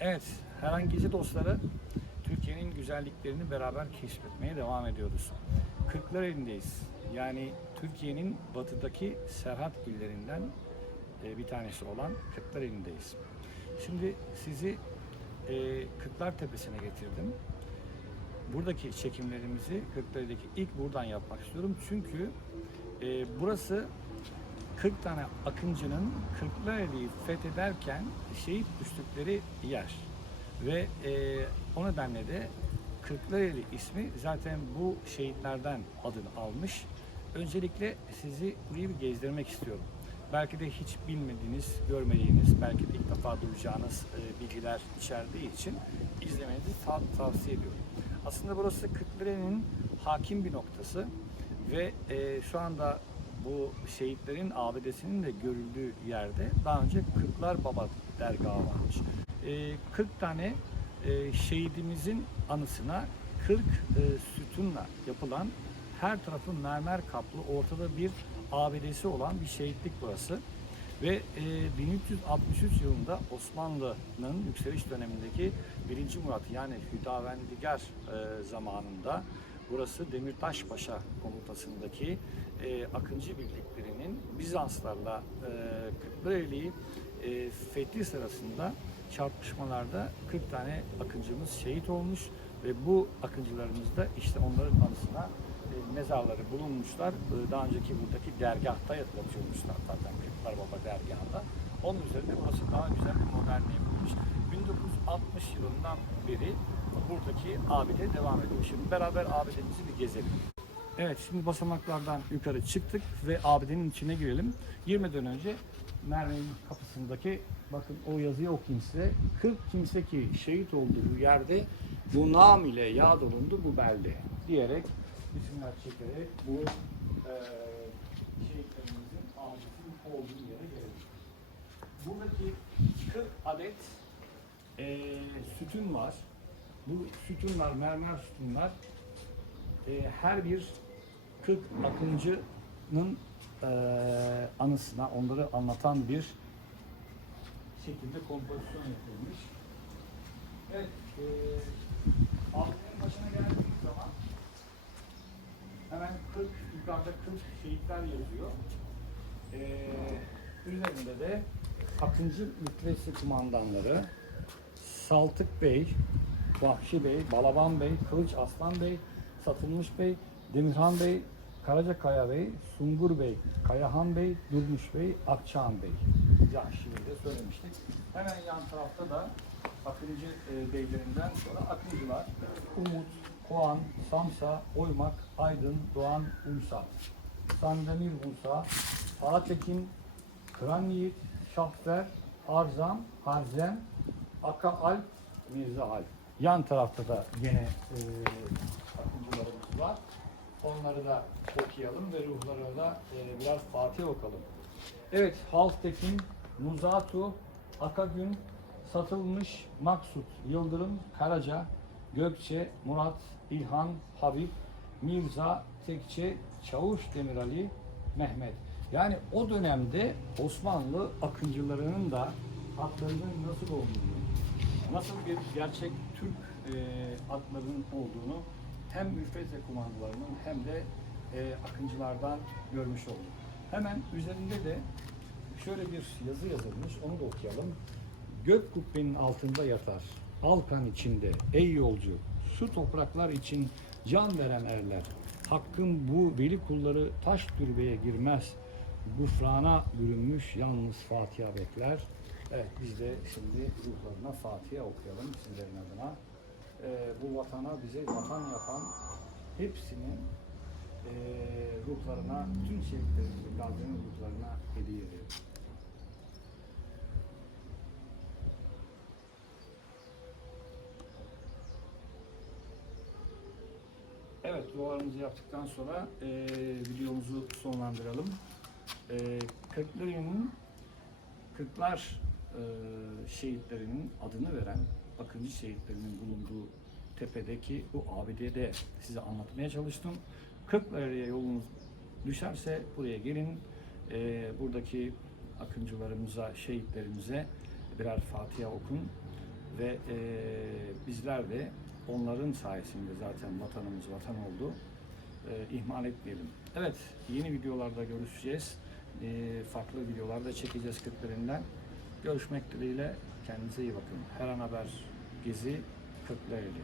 Evet, herhangi gezi dostları Türkiye'nin güzelliklerini beraber keşfetmeye devam ediyoruz. Kırklareli'ndeyiz. Yani Türkiye'nin batıdaki Serhat illerinden e, bir tanesi olan Kırklareli'ndeyiz. Şimdi sizi e, Kırklar Tepesi'ne getirdim. Buradaki çekimlerimizi Kırklareli'deki ilk buradan yapmak istiyorum. Çünkü e, burası 40 tane akıncının Kırklareli'yi fethederken şehit düştükleri yer. Ve e, o nedenle de Kırklareli ismi zaten bu şehitlerden adını almış. Öncelikle sizi burayı bir gezdirmek istiyorum. Belki de hiç bilmediğiniz, görmediğiniz, belki de ilk defa duyacağınız e, bilgiler içerdiği için izlemenizi ta- tavsiye ediyorum. Aslında burası Kırklareli'nin hakim bir noktası ve e, şu anda bu şehitlerin abidesinin de görüldüğü yerde daha önce Kırklar Baba dergahı varmış. E, 40 tane e, şehidimizin anısına 40 e, sütunla yapılan her tarafı mermer kaplı ortada bir abidesi olan bir şehitlik burası. Ve e, 1363 yılında Osmanlı'nın yükseliş dönemindeki 1. Murat yani Hüdavendigar e, zamanında burası Demirtaş Paşa komutasındaki e, Akıncı birliklerinin Bizanslarla e, Kırklareli'yi e, fethi sırasında çarpışmalarda 40 tane akıncımız şehit olmuş ve bu akıncılarımız da işte onların anısına e, mezarları bulunmuşlar. E, daha önceki buradaki dergahta yatıyormuşlar zaten Kırklar Baba dergahında. Onun üzerine burası daha güzel bir modernliğe bulmuş. 1960 yılından beri buradaki abide devam ediyor. Şimdi beraber abidemizi bir gezelim. Evet şimdi basamaklardan yukarı çıktık ve abidenin içine girelim. Girmeden önce Merve'nin kapısındaki bakın o yazıyı okuyayım size. 40 kimse ki şehit olduğu yerde bu nam ile yağ dolundu bu belde diyerek isimler çekerek bu e, şehitlerimizin abidesinin olduğu yere gelelim. Buradaki 40 adet e, sütun var. Bu sütunlar, mermer sütunlar e, her bir 40 akıncının e, anısına onları anlatan bir şekilde kompozisyon yapılmış. Evet, e, altının başına geldiğimiz zaman hemen 40, yukarıda 40 şehitler yazıyor. E, üzerinde de Akıncı Mütresi kumandanları Saltık Bey, Vahşi Bey, Balaban Bey, Kılıç Aslan Bey, Satılmış Bey, Demirhan Bey, Karaca Kaya Bey, Sungur Bey, Kayahan Bey, Durmuş Bey, Akçağan Bey. Ya şimdi de söylemiştik. Hemen yan tarafta da Akıncı e, beylerinden sonra Akıncılar, Umut, Koğan, Samsa, Oymak, Aydın, Doğan, Uysal, Sandemir Musa, Alatekin, Kıran Yiğit, Şahfer, Arzam, Harzem, Aka Alp, Mirza Alp. Yan tarafta da yine e, akıncılarımız var. Onları da okuyalım ve ruhlara da e, biraz Fatih okalım. Evet, Haltekin, Nuzatu, Akagün, Satılmış, Maksut, Yıldırım, Karaca, Gökçe, Murat, İlhan, Habib, Mirza, Tekçe, Çavuş Demirali, Mehmet. Yani o dönemde Osmanlı akıncılarının da adlarının nasıl olduğunu, nasıl bir gerçek Türk e, adlarının olduğunu hem müfreze kumandolarının hem de e, akıncılardan görmüş olduk. Hemen üzerinde de şöyle bir yazı yazılmış, onu da okuyalım. Gök kubbenin altında yatar, Alkan içinde, ey yolcu, şu topraklar için can veren erler. Hakkın bu veli kulları taş türbeye girmez, gufrana bürünmüş yalnız Fatiha bekler. Evet biz de şimdi ruhlarına Fatiha okuyalım sizlerin adına. Ee, bu vatana bize vatan yapan hepsinin e, ruhlarına, tüm şehitlerimizin, gazilerin ruhlarına hediye edelim. Evet, dualarımızı yaptıktan sonra e, videomuzu sonlandıralım. E, Kırklareli'nin Kırklar e, şehitlerinin adını veren Akıncı şehitlerinin bulunduğu tepedeki bu abideye de size anlatmaya çalıştım. Kırklareli'ye yolunuz düşerse buraya gelin. E, buradaki akıncılarımıza, şehitlerimize birer Fatiha okun ve e, bizler de onların sayesinde zaten vatanımız vatan oldu. E, ihmal etmeyelim. Evet, yeni videolarda görüşeceğiz. E, farklı videolarda çekeceğiz Kırklareli'nden. Görüşmek dileğiyle kendinize iyi bakın. Her an haber Gezi Kırklareli.